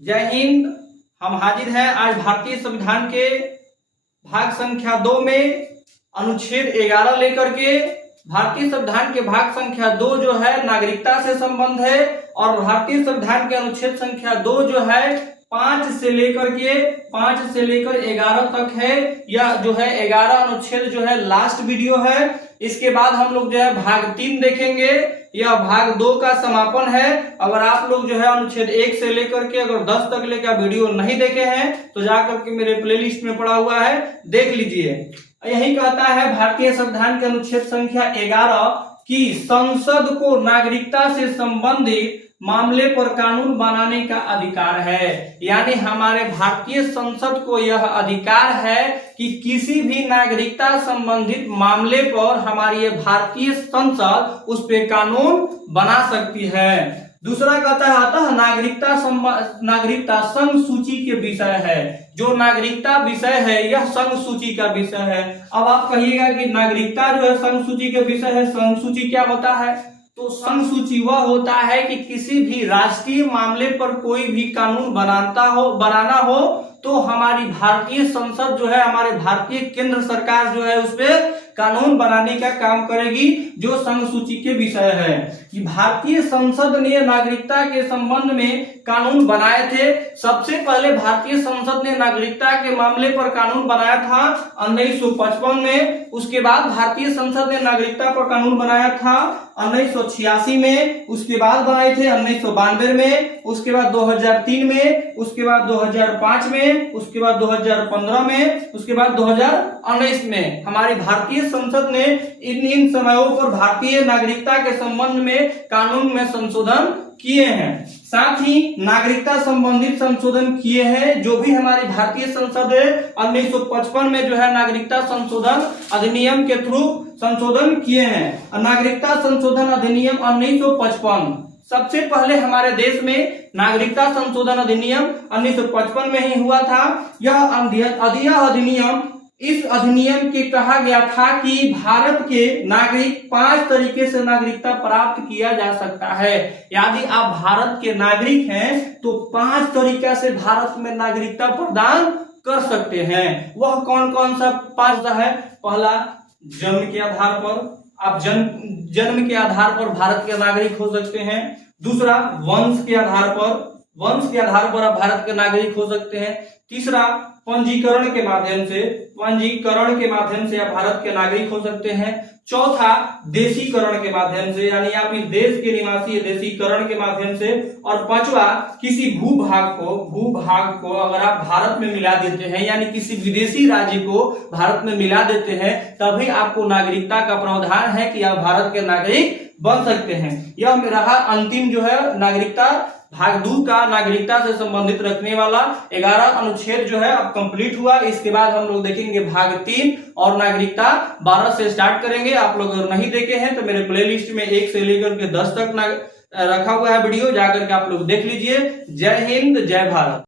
जय हिंद। हम हाजिर हैं आज भारतीय संविधान के भाग संख्या 2 में अनुच्छेद 11 लेकर के। भारतीय संविधान के भाग संख्या 2 जो है नागरिकता से संबंध है और भारतीय संविधान के अनुच्छेद संख्या 2 जो है 5 से लेकर 11 तक है। यह जो है 11 अनुच्छेद जो है लास्ट वीडियो है। इसके बाद हम लोग जो है भाग 3 देखेंगे। यह भाग 2 का समापन है। अगर आप लोग जो है अनुच्छेद 1 से लेकर के अगर 10 तक लेकर वीडियो नहीं देखे हैं तो जाकर के मेरे प्लेलिस्ट में पड़ा हुआ है, देख लीजिए। यही कहता है भारतीय संविधान के अनुच्छेद संख्या 11 कि संसद को नागरिकता से संबंधित मामले पर कानून बनाने का अधिकार है। यानी हमारे भारतीय संसद को यह अधिकार है कि किसी भी नागरिकता संबंधित मामले पर हमारी ये भारतीय संसद उस पे कानून बना सकती है। दूसरा कहता है अतः नागरिकता संघ सूची के विषय है। जो नागरिकता विषय है यह संघ सूची का विषय है। अब आप कहिएगा कि नागरिकता जो है संघ सूची के विषय है, संघ सूची क्या होता है? तो संघ सूची वह होता है कि किसी भी राष्ट्रीय मामले पर कोई भी कानून बनाना हो तो हमारी भारतीय संसद जो है, हमारे भारतीय केंद्र सरकार जो है उस पर कानून बनाने का काम करेगी, जो संघ सूची के विषय है। कि भारतीय संसद ने नागरिकता के संबंध में कानून बनाए थे। सबसे पहले भारतीय संसद ने नागरिकता के मामले पर कानून बनाया था 1955 में। उसके बाद भारतीय संसद ने नागरिकता पर कानून बनाया था 1986 में। उसके बाद बनाए थे 1992 में, उसके बाद 2003 में, उसके बाद 2005 में, उसके बाद 2015 में, उसके बाद 2019 में। हमारी भारतीय संसद ने इन समयों पर भारतीय नागरिकता के संबंध में कानून में संशोधन किए हैं। साथ ही नागरिकता संबंधित संशोधन किए हैं। जो भी हमारी भारतीय संसद है 1955 में जो है नागरिकता संशोधन अधिनियम के थ्रू संशोधन किए हैं। नागरिकता संशोधन अधिनियम 1955 सबसे पहले हमारे देश में नागरिकता संशोधन अधिनियम 1955 में ही हुआ था। इस अधिनियम के कहा गया था कि भारत के नागरिक 5 तरीके से नागरिकता प्राप्त किया जा सकता है। यदि आप भारत के नागरिक हैं तो 5 तरीका से भारत में नागरिकता प्रदान कर सकते हैं। वह कौन कौन सा 5 है? पहला, जन्म के आधार पर, आप जन्म के आधार पर भारत के नागरिक हो सकते हैं। दूसरा, वंश के आधार पर आप भारत के नागरिक हो सकते हैं। तीसरा, पंजीकरण के माध्यम से आप भारत के नागरिक हो सकते हैं। चौथा, देशीकरण के माध्यम से, यानी आप इस देश के निवासी है, देशीकरण के माध्यम से। और पांचवा, किसी भूभाग को अगर आप भारत में मिला देते हैं, यानी किसी विदेशी राज्य को भारत में मिला देते हैं, तभी आपको नागरिकता का प्रावधान है कि आप भारत के नागरिक बन सकते हैं। यह मेरा अंतिम जो है नागरिकता भाग 2 का नागरिकता से संबंधित रखने वाला 11 अनुच्छेद जो है अब कंप्लीट हुआ। इसके बाद हम लोग देखेंगे भाग 3 और नागरिकता 12 से स्टार्ट करेंगे। आप लोग अगर नहीं देखे हैं तो मेरे प्लेलिस्ट में 1 से लेकर के 10 तक रखा हुआ है वीडियो, जाकर के आप लोग देख लीजिए। जय हिंद, जय भारत।